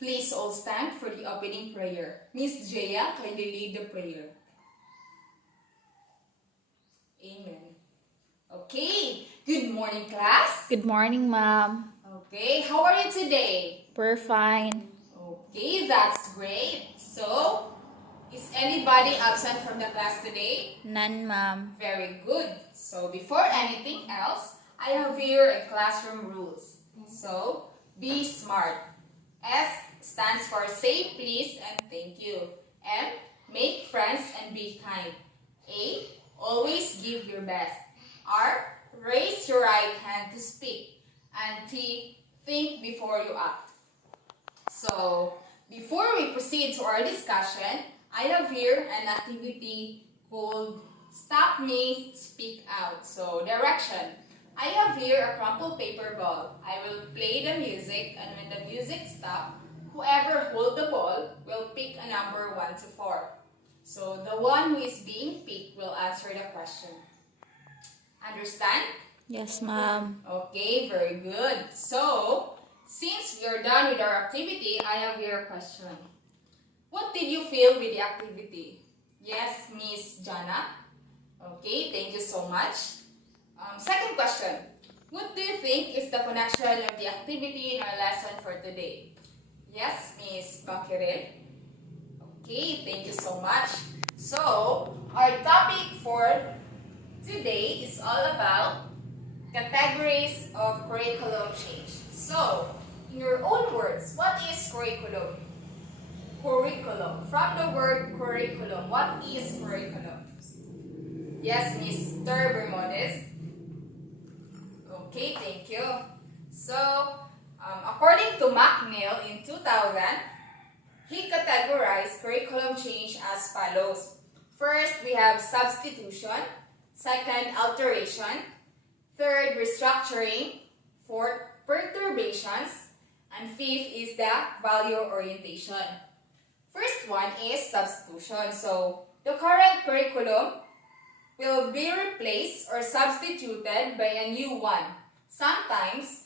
Please all stand for the opening prayer. Miss Jaya, kindly lead the prayer. Amen. Okay, good morning class. Good morning, Ma'am. Okay, how are you today? We're fine. Okay, that's great. So, is anybody absent from the class today? None, Ma'am. Very good. So, before anything else, I have here a classroom rules. So, be smart. S stands for say please and thank you. M, make friends and be kind. A, always give your best. R, raise your right hand to speak. And T, think before you act. So, before we proceed to our discussion, I have here an activity called Stop Me, Speak Out. So, direction. I have here a crumpled paper ball. I will play the music, and when the music stops, whoever holds the ball will pick a number 1 to 4. So, the one who is being picked will answer the question. Understand? Yes, Ma'am. Okay, very good. So, since we are done with our activity, I have here a question. What did you feel with the activity? Yes, Miss Jana. Okay, thank you so much. Second question. What do you think is the connection of the activity in our lesson for today? Yes, Miss Bakirel. Okay, thank you so much. So, our topic for today is all about categories of curriculum change. So, in your own words, what is curriculum? Curriculum. From the word curriculum, what is curriculum? Yes, Mr. Bermudez. Okay, thank you. So, according to McNeil in 2000, he categorized curriculum change as follows. First, we have substitution. Second, alteration. Third, restructuring. Fourth, perturbations. And fifth is the value orientation. First one is substitution. So, the current curriculum will be replaced or substituted by a new one. Sometimes,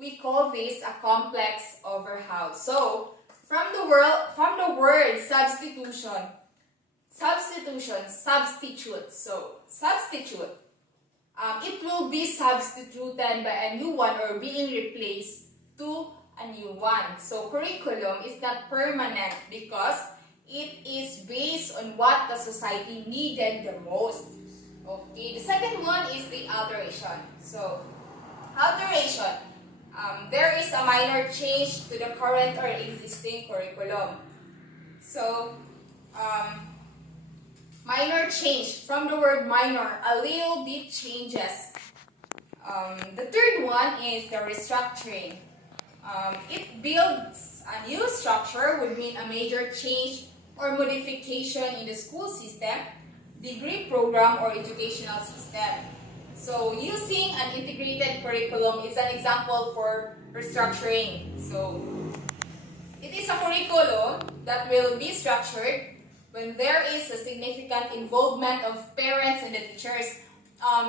we call this a complex overhaul. So, from the word substitute. So, substitute. It will be substituted by a new one or being replaced to a new one. So, curriculum is not permanent because it is based on what the society needed the most. Okay, the second one is the alteration. So, alteration. There is a minor change to the current or existing curriculum. So, minor change, from the word minor, a little bit changes. The third one is the restructuring. It builds a new structure, would mean a major change or modification in the school system, degree program, or educational system. So, using an integrated curriculum is an example for restructuring. So, it is a curriculum that will be structured when there is a significant involvement of parents and the teachers.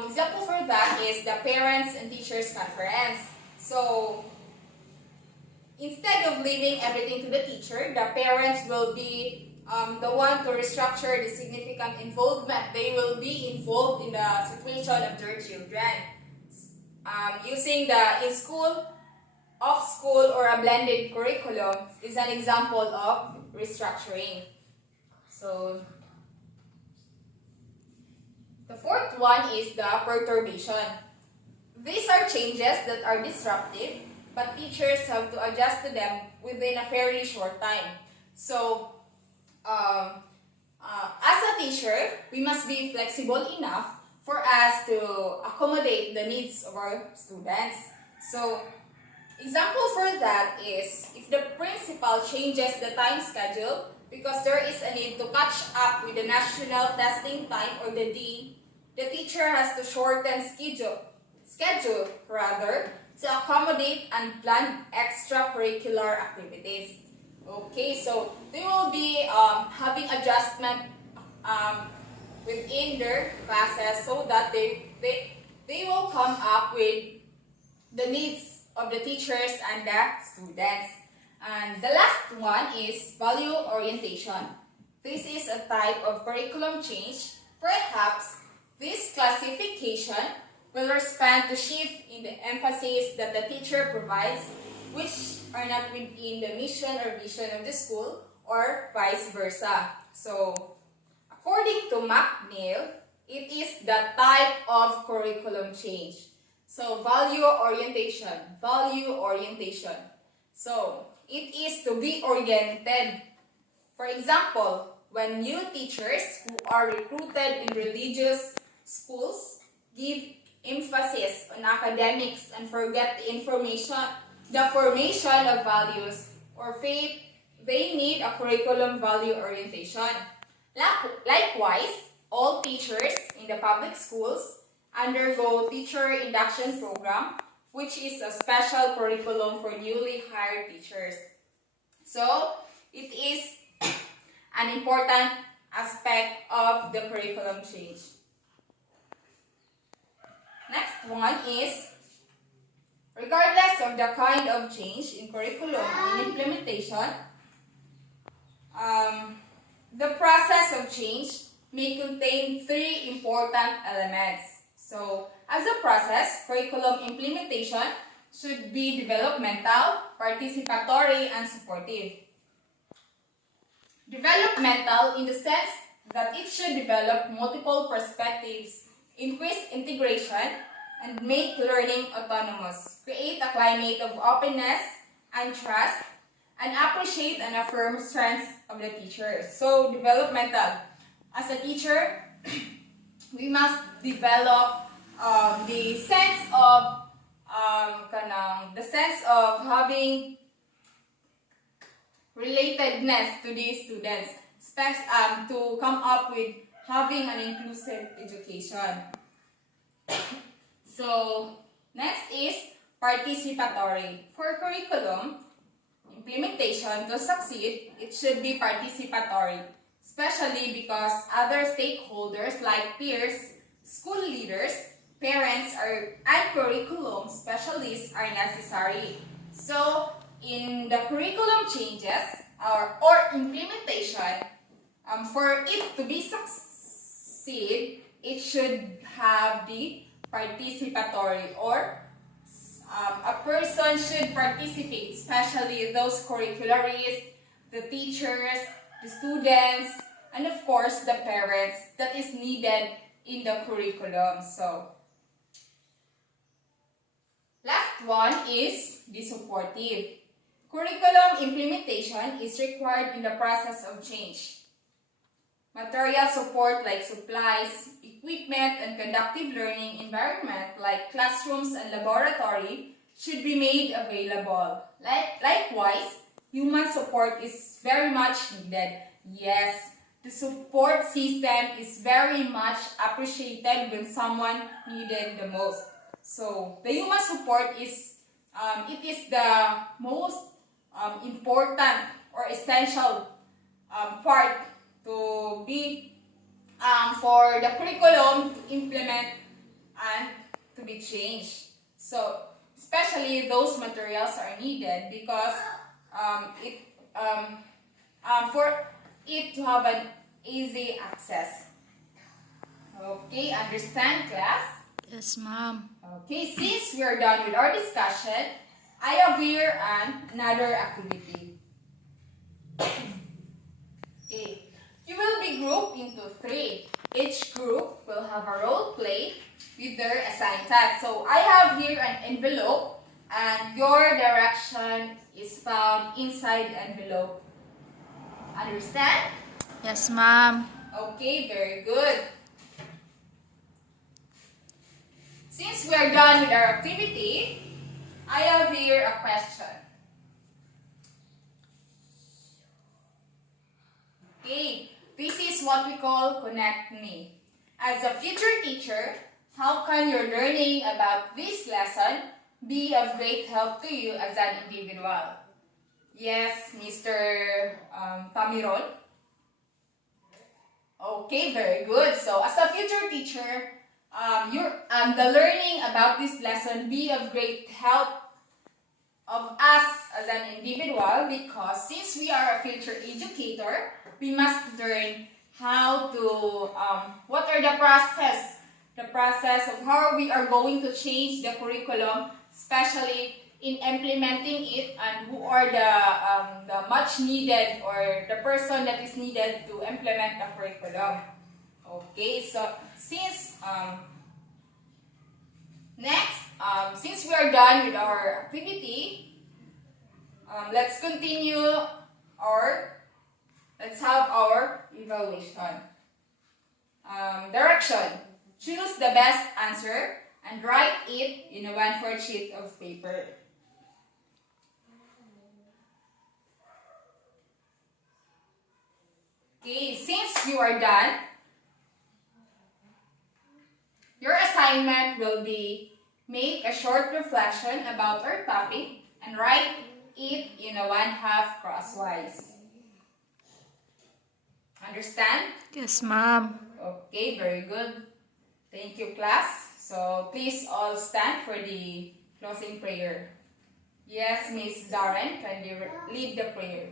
Example for that is the Parents and Teachers Conference. So, instead of leaving everything to the teacher, the parents will be the one to restructure the significant involvement. They will be involved in the situation of their children. Using the in-school, off-school, or a blended curriculum is an example of restructuring. So, the fourth one is the perturbation. These are changes that are disruptive, but teachers have to adjust to them within a fairly short time. So, as a teacher, we must be flexible enough for us to accommodate the needs of our students. So, example for that is if the principal changes the time schedule because there is a need to catch up with the national testing time or the dean, the teacher has to shorten schedule to accommodate and plan extracurricular activities. Okay, so they will be having adjustment within their classes so that they will come up with the needs of the teachers and the students. And the last one is value orientation. This is a type of curriculum change. Perhaps this classification will respond to shift in the emphasis that the teacher provides, which are not within the mission or vision of the school, or vice versa. So, according to McNeil, it is the type of curriculum change. So, value orientation. So, it is to be oriented. For example, when new teachers who are recruited in religious schools give emphasis on academics and forget the formation of values or faith, they need a curriculum value orientation. Likewise, all teachers in the public schools undergo teacher induction program, which is a special curriculum for newly hired teachers. So, it is an important aspect of the curriculum change. Next one is, regardless of the kind of change in curriculum and implementation, the process of change may contain three important elements. So, as a process, curriculum implementation should be developmental, participatory, and supportive. Developmental in the sense that it should develop multiple perspectives, increase integration, and make learning autonomous, create a climate of openness and trust, and appreciate and affirm strengths of the teacher. So, developmental. As a teacher, we must develop the sense of having relatedness to these students, to come up with having an inclusive education. So, next is participatory. For curriculum implementation to succeed, it should be participatory, especially because other stakeholders like peers, school leaders, parents, and curriculum specialists are necessary. So, in the curriculum changes or implementation, for it to be succeed, it should have the participatory, or a person should participate, especially those curricularists, the teachers, the students, and of course the parents that is needed in the curriculum. So, last one is the supportive. Curriculum implementation is required in the process of change. Material support like supplies, equipment, and conductive learning environment like classrooms and laboratory should be made available. Likewise, human support is very much needed. Yes, the support system is very much appreciated when someone needed the most. So, the human support is it is the most important or essential part to be for the curriculum to implement and to be changed. So, especially those materials are needed because for it to have an easy access. Okay, understand, class? Yes, ma'am. Okay, since we are done with our discussion, I have here another activity. Okay, you will be grouped into 3. Each group will have a role play with their assigned task. So I have here an envelope, and your direction is found inside the envelope. Understand? Yes, ma'am. Okay, very good. Since we are done with our activity, I have here a question. Okay, this is what we call Connect Me. As a future teacher, how can your learning about this lesson be of great help to you as an individual? Yes, Mr. Camillon? Okay, very good. So, as a future teacher, the learning about this lesson be of great help of us as an individual because since we are a future educator, we must learn how to, what are the process of how we are going to change the curriculum, especially in implementing it, and who are the much needed or the person that is needed to implement the curriculum. Okay, so since since we are done with our activity, let's continue let's have our evaluation. Direction. Choose the best answer and write it in a 1/4 sheet of paper. Okay, since you are done, your assignment will be make a short reflection about our topic and write it in a 1/2 crosswise. Understand? Yes, ma'am. Okay, very good. Thank you, class. So please all stand for the closing prayer. Yes, Miss Zaren, can you lead the prayer?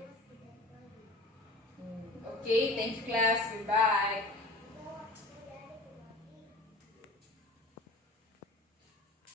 Okay, thank you, class. Goodbye.